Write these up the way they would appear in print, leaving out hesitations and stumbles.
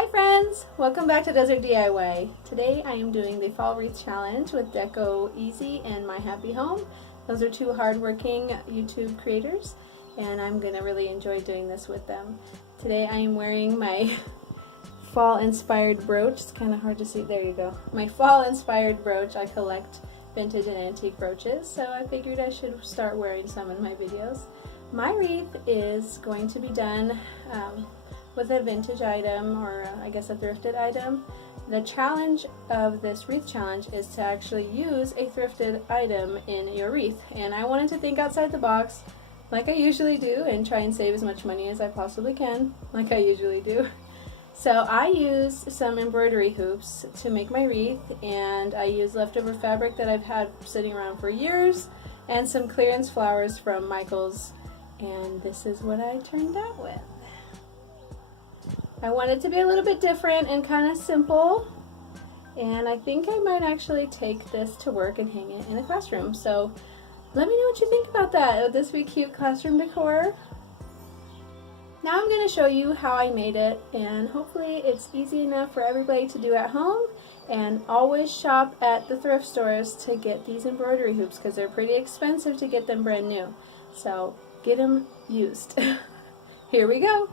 Hi friends! Welcome back to Desert DIY. Today I am doing the Fall Wreath Challenge with Deco Easy and My Happy Home. Those are two hardworking YouTube creators and I'm going to really enjoy doing this with them. Today I am wearing my fall inspired brooch. It's kind of hard to see. There you go. My fall inspired brooch. I collect vintage and antique brooches, so I figured I should start wearing some in my videos. My wreath is going to be done with a vintage item, or I guess a thrifted item. The challenge of this wreath challenge is to actually use a thrifted item in your wreath, and I wanted to think outside the box like I usually do and try and save as much money as I possibly can, like I usually do. So I used some embroidery hoops to make my wreath, and I used leftover fabric that I've had sitting around for years and some clearance flowers from Michael's, and this is what I turned out with. I wanted it to be a little bit different and kind of simple, and I think I might actually take this to work and hang it in a classroom. So let me know what you think about that. Would this be cute classroom decor? Now I'm going to show you how I made it, and hopefully it's easy enough for everybody to do at home. And always shop at the thrift stores to get these embroidery hoops because they're pretty expensive to get them brand new. So get them used. Here we go.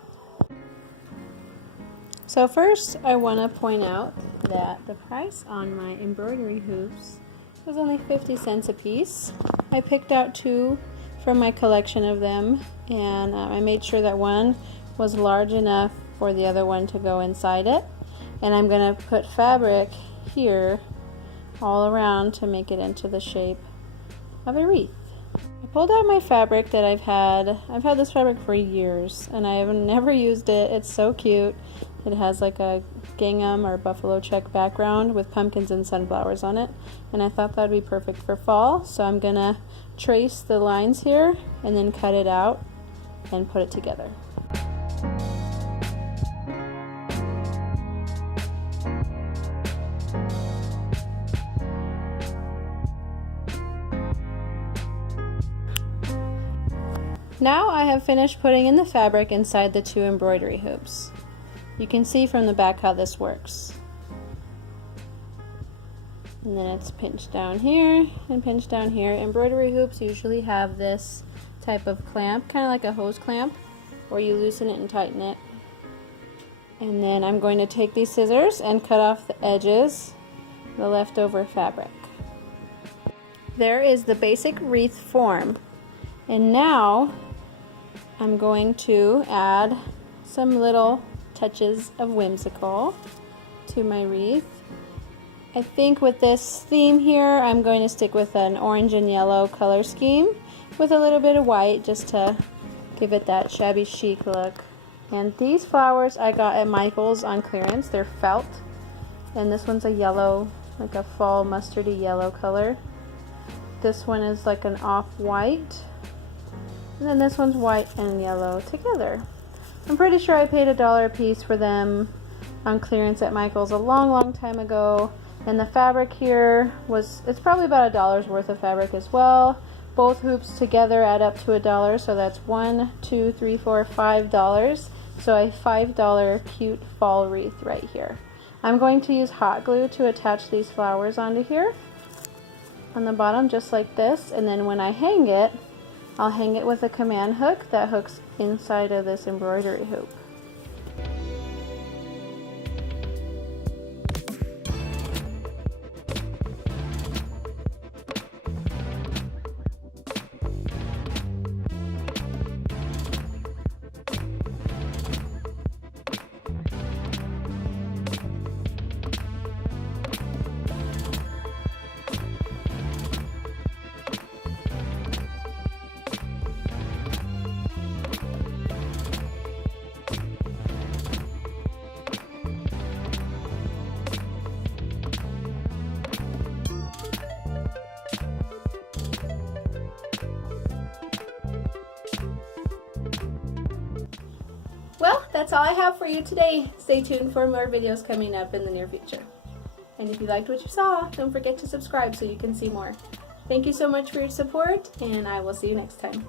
So first I want to point out that the price on my embroidery hoops was only 50 cents a piece. I picked out two from my collection of them, and I made sure that one was large enough for the other one to go inside it. And I'm going to put fabric here all around to make it into the shape of a wreath. I pulled out my fabric that I've had this fabric for years and I have never used it. It's so cute. It has like a gingham or buffalo check background with pumpkins and sunflowers on it, and I thought that would be perfect for fall. So I'm gonna trace the lines here and then cut it out and put it together. Now I have finished putting in the fabric inside the two embroidery hoops. You can see from the back how this works. And then it's pinched down here and pinched down here. Embroidery hoops usually have this type of clamp, kind of like a hose clamp, where you loosen it and tighten it. And then I'm going to take these scissors and cut off the edges, the leftover fabric. There is the basic wreath form. And now I'm going to add some little touches of whimsical to my wreath. I think with this theme here I'm going to stick with an orange and yellow color scheme with a little bit of white just to give it that shabby chic look. And these flowers I got at Michael's on clearance. They're felt, and this one's a yellow, like a fall mustardy yellow color. This one is like an off-white, and then this one's white and yellow together. I'm pretty sure I paid $1 a piece for them on clearance at Michael's a long time ago. And the fabric here it's probably about $1 worth of fabric as well. Both hoops together add up to $1, so that's $1, $2, $3, $4, $5. So a $5 cute fall wreath right here. I'm going to use hot glue to attach these flowers onto here on the bottom, just like this, and then when I hang it, I'll hang it with a command hook that hooks inside of this embroidery hoop. Well, that's all I have for you today. Stay tuned for more videos coming up in the near future. And if you liked what you saw, don't forget to subscribe so you can see more. Thank you so much for your support, and I will see you next time.